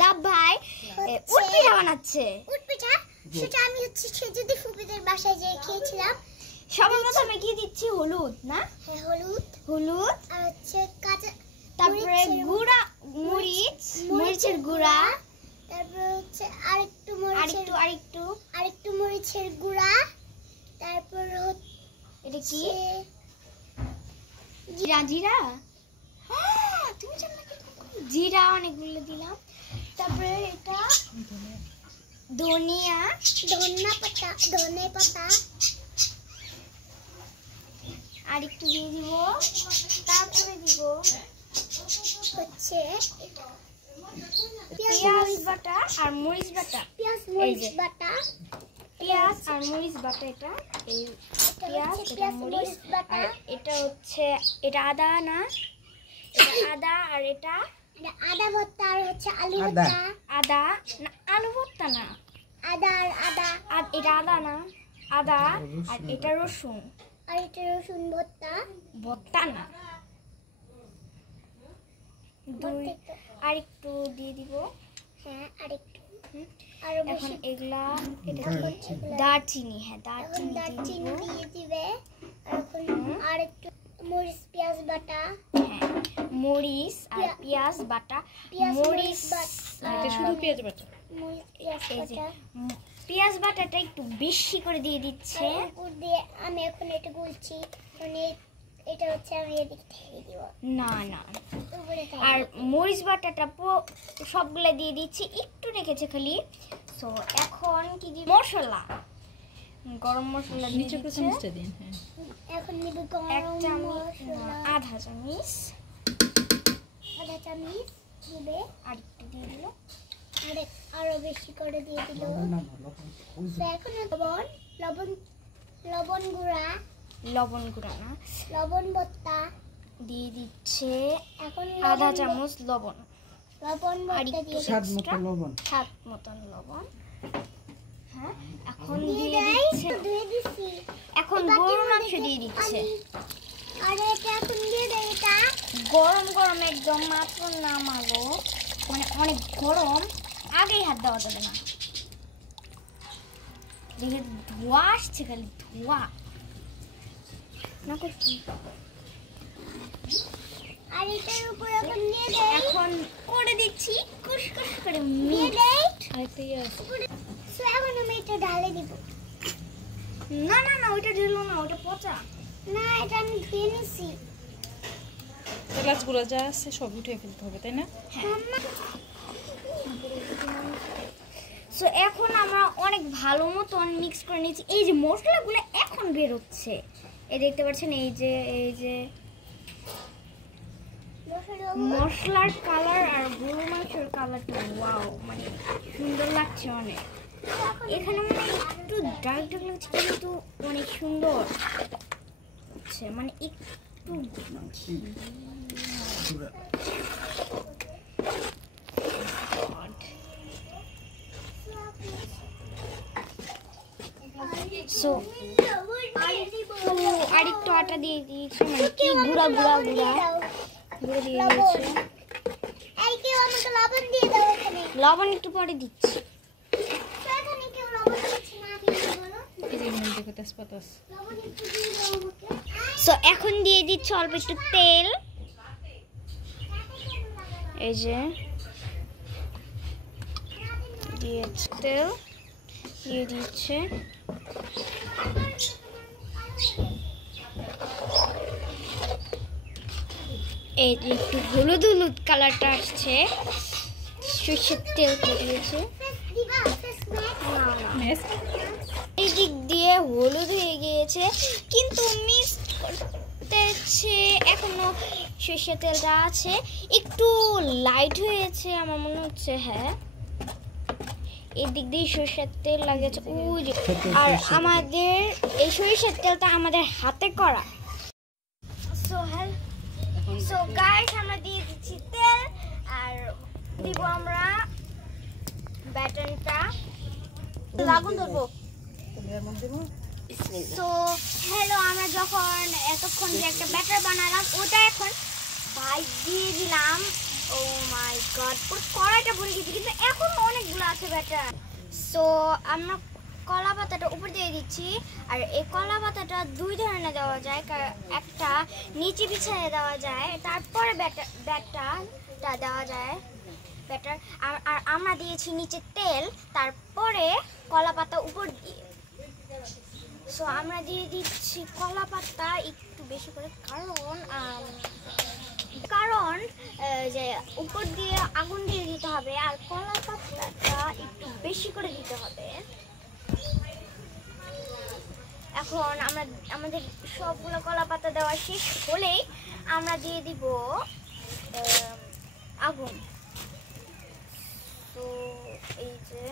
দাব ভাই উট পিঠা বানাচ্ছে। উট পিঠা সেটা আমি হচ্ছে সেজদি ফুপিদের বাসায় যেয়ে খেয়েছিলাম। সবার প্রথমে কি দিচ্ছি? হলুদ না? হ্যাঁ, হলুদ আর হচ্ছে কাঁচা, তারপরে গুঁড়া মরিচের গুঁড়া, তারপরে হচ্ছে আরেকটু মরিচের গুঁড়া, তারপর এটা কি জিরা তুমি জানো না? জিরা অনেকগুলো দিলাম। তারপরে এটা ধনে পাতা আর একটু দিয়ে দিব। তারপরে দিব হচ্ছে পেঁয়াজ বাটা আর মরিচ বাটা। পেঁয়াজ আর মরিচ বাটা। এটা এই পেঁয়াজ, এটা মরিচ আর এটা হচ্ছে এটা আদা না? এটা আদা আর এটা আদা ভর্তা আর হচ্ছে আলু ভর্তা। আদা না, আলু ভর্তা না, আদা এটা আদা না, আদা আর এটা রসুন ভর্তা না। আর একটু দিয়ে দিব। হ্যাঁ, আরেকটু। এখন এগুলা এটা দারচিনি। হ্যাঁ, দারচিনি দিয়ে দিবে। আর একটু মরিচ পেঁয়াজ বাটা। হ্যাঁ, মরিচ আর পেঁয়াজ বাটা। এটা শুধু পেঁয়াজ বাটা। পেঁয়াজ বাটাটা একটু বেশি করে দিয়ে দিচ্ছে। আমি এখন এটা গুলছি, মানে এটা হচ্ছে আমি এদিকে ঢেলে দিব। না, আর মরিচ বাটাটা সবগুলা দিয়ে দিচ্ছি, একটু রেখেছে খালি। সো এখন কি দিব? মশলা, গরম মশলা নিচে চামচটা দিন। হ্যাঁ, এখন নিব আধা চামচ দিবে। আর একটু দিয়ে দিল, আরো বেশি করে দিয়ে দিল। এখন লবণ গুঁড়া না, লবণ ভর্তা দিয়ে দিচ্ছে। এখন আধা চামচ লবণ আর একটু স্বাদ মতন লবণ। হ্যাঁ, এখন দিয়ে দিচ্ছে। এখন গরুর মাংস দিয়ে দিচ্ছে। আর এটা এখন দিয়ে দেয়। এটা গরম একদম, মাত্র নামাবো, মানে অনেক গরম, আগেই হাত দেওয়া যাবে না। দেখে ধোঁয়া আসছে, খালি ধোঁয়া না করছি। আর এটার উপর এখন দিয়ে দেই। এখন করে দিচ্ছি কুশ করে দিয়ে দেই। সো এখন আমি এটা ঢালে দিব। না, ওইটা ঢেলো না, ওটা পচা। না, এটা আমি ধুয়ে নিছি। এলাচগুলো যা আছে সব উঠে ফেলতে হবে, তাই না? সো এখন আমরা অনেক ভালো মতন মিক্স করে নিয়েছি। এই যে মশলাগুলো এখন বের হচ্ছে, এই দেখতে পাচ্ছেন, এই যে মশলার কালার আর গরুর মাংসের কালারটা ওয়াও, মানে সুন্দর লাগছে অনেক। এখানে মানে একটু ডার্ক লাগছে, কিন্তু অনেক সুন্দর হচ্ছে, মানে একটু আরেকটু আটা দিয়ে দিয়েছে, মানে কি গুঁড়া দিয়ে দিয়েছে। লবণ একটু পরে দিচ্ছি। সো এখন দিয়ে দিচ্ছি অল্প একটু তেল। এই যে দিয়েছে, তেল দিয়ে দিচ্ছে। এই যে একটু হলুদ কালারটা আসছে, সরষের তেল দিয়েছে। এই দিক দিয়ে হলুদ হয়ে গিয়েছে, কিন্তু মিক্স করতেছে এখনো সরষের তেলটা আছে, একটু লাইট হয়েছে আমার মনে হচ্ছে। হ্যাঁ, এই দিক দিয়ে সরষের তেল লাগিয়েছে। আর আমাদের এই সরষের তেলটা আমাদের হাতে করা। সো গাইস, আমরা দিয়ে দিচ্ছি তেল আর দিব আমরা ব্যাটারটা। লাগুন ধরবো। সো হ্যালো, আমরা যখন এতক্ষণ যে একটা ব্যাটার বানালাম, ওটা এখন ভাই দিয়ে দিলাম ও মাই গড, পুরো কড়াইটা ভরে গেছে, কিন্তু এখনো অনেকগুলো আছে ব্যাটার। সো আমরা কলা পাতাটা উপর দিয়ে দিচ্ছি। আর এই কলা পাতাটা দুই ধরনের দেওয়া যায়, একটা নিচে বিছিয়ে দেওয়া যায়, তারপরে ব্যাটারটা দেওয়া যায় ব্যাটার। আর আমরা দিয়েছি নিচে তেল, তারপরে কলা পাতা উপর দিয়ে। সো আমরা দিয়ে দিচ্ছি কলা পাতা একটু বেশি করে, কারণ যে উপর দিয়ে আগুন দিয়ে দিতে হবে, আর কলা পাতাটা একটু বেশি করে দিতে হবে। এখন আমাদের সবগুলো কলা পাতা দেওয়া শেষ হলেই আমরা দিয়ে দিব আগুন। তো এই যে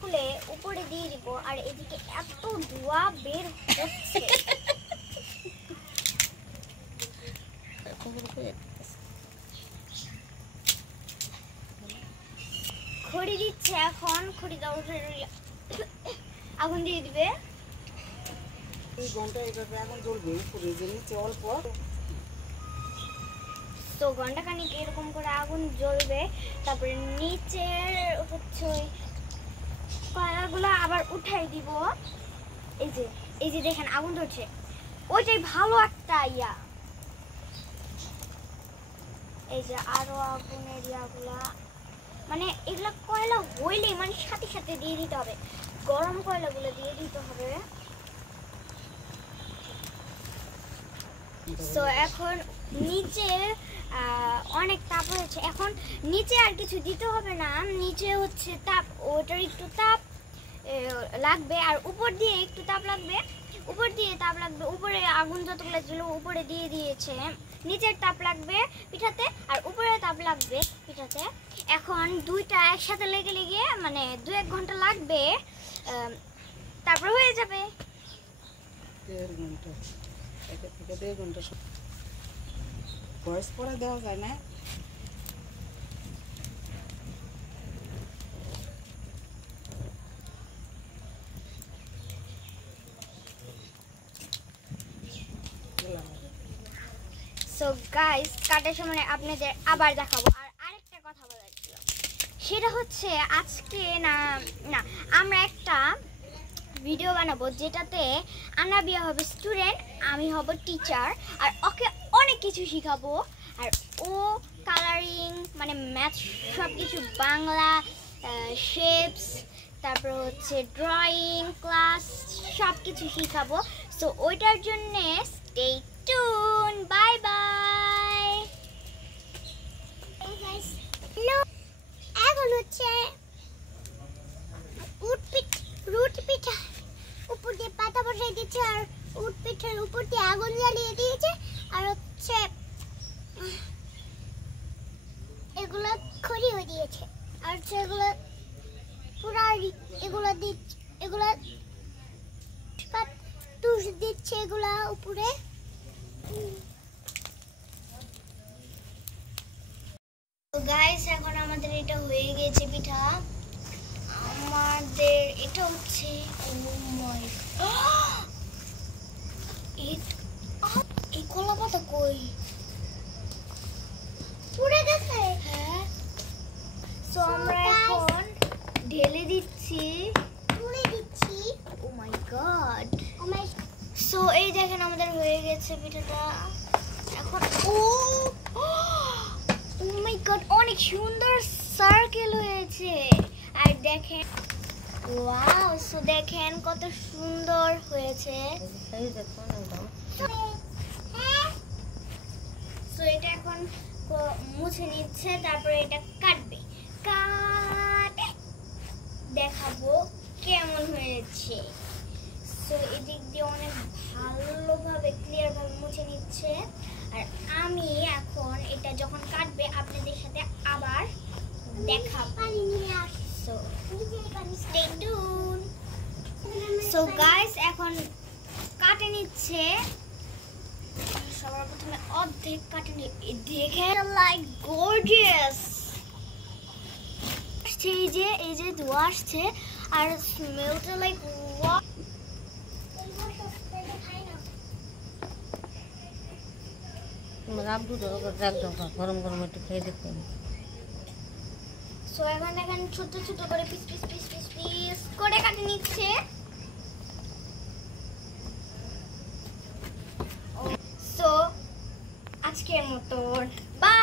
খুলে উপরে দিয়ে দিব, আর এদিকে এত ধোঁয়া বের হচ্ছে। খড়ি দিচ্ছে, এখন খড়ি দাও, আগুন দিয়ে দিবে। এই ঘন্টা এইভাবে আগুন জ্বলবে উপরে, যে নিচে অল্প। তো ঘন্টা খানিক এরকম করে আগুন জ্বলবে, তারপরে নিচের হচ্ছে ওই কয়লাগুলো আবার উঠাই দিব। এই যে দেখেন আগুন ধরছে, ওইটাই ভালো একটা ইয়া। এই যে আরো আগুনের ইয়াগুলা, মানে এগুলা কয়লা হইলেই মানে সাথে সাথে দিয়ে দিতে হবে, গরম কয়লাগুলো দিয়ে দিতে হবে। তো এখন নিচে অনেক তাপ হয়েছে, এখন নিচে আর কিছু দিতে হবে না, নিচে হচ্ছে তাপ, ওটার একটু তাপ লাগবে, আর উপর দিয়ে একটু তাপ লাগবে, উপরে আগুন যতগুলো ছিল উপরে দিয়ে দিয়েছে। নিচের তাপ লাগবে পিঠাতে, আর উপরে তাপ লাগবে পিঠাতে। এখন দুইটা একসাথে লেগে মানে 2-1 ঘন্টা লাগবে, তারপর হয়ে যাবে। 1.5 ঘন্টা, 1 থেকে 1.5 ঘন্টা ভয়েস পরে দেওয়া যায় না। সো গাইস, কাটার সময় আপনাদের আবার দেখাবো। আর আরেকটা কথা বলার ছিল, সেটা হচ্ছে আজকে না আমরা একটা ভিডিও বানাবো, যেটাতে আনাবিয়া হবে স্টুডেন্ট, আমি হব টিচার, আর ওকে অনেক কিছু শিখাবো। আর ও কালারিং মানে ম্যাথ সব কিছু, বাংলা, শেপস, তারপর হচ্ছে ড্রয়িং ক্লাস, সব কিছু শিখাবো। সো ওইটার জন্যে স্টে টিউন, বাই বাই। এখন হচ্ছে রুট পিঠা উপর দিয়ে পাতা বসাই দিচ্ছে, আর উট পিঠার উপর দিয়ে আগুন জ্বালিয়ে দিয়েছে, আর হচ্ছে এগুলো খড়ি হয়ে দিয়েছে, আর হচ্ছে এগুলো পুরা এগুলো তুষ দিচ্ছে এগুলা উপরে। তো গাইস, এখন আমাদের এটা হয়ে গেছে পিঠা। আমাদের এটা হচ্ছে এই কলা পাতা কই পুড়ে গেছে। হ্যাঁ, তো আমরা এখন ঢেলে দিচ্ছি। ও মাই গড। সো এই দেখেন আমাদের হয়ে গেছে পিঠাটা। এখন ও মাই গড, অনেক সুন্দর সার্কেল হয়েছে। আর দেখেন, ওয়াও, সো দেখেন কত সুন্দর হয়েছে। সো এটা এখন মুছে নিচ্ছে, তারপরে এটা কাটবে, দেখাবো কেমন হয়েছে। সো এদিক দিয়ে অনেক ভালোভাবে ক্লিয়ার ভাবে মুছে নিচ্ছে, আর আমি এখন এটা যখন কাটবে আপনাদের সাথে আবার দেখাবো। So stay tune. So guys, এখন কাটে নিচ্ছে। সবার প্রথমে অর্ধেক কাটে দেখে লাইক গর্জিয়াস। এই যে ধোঁয়া আসছে, আর স্মেলটা লাইক রাবদু রাখ দাও গরম গরম একটু খেয়ে দেখুন। সো এখন দেখেন ছোট ছোট করে piece piece piece piece piece করে কাটে নিচ্ছে। সো আজকের মতো বাই।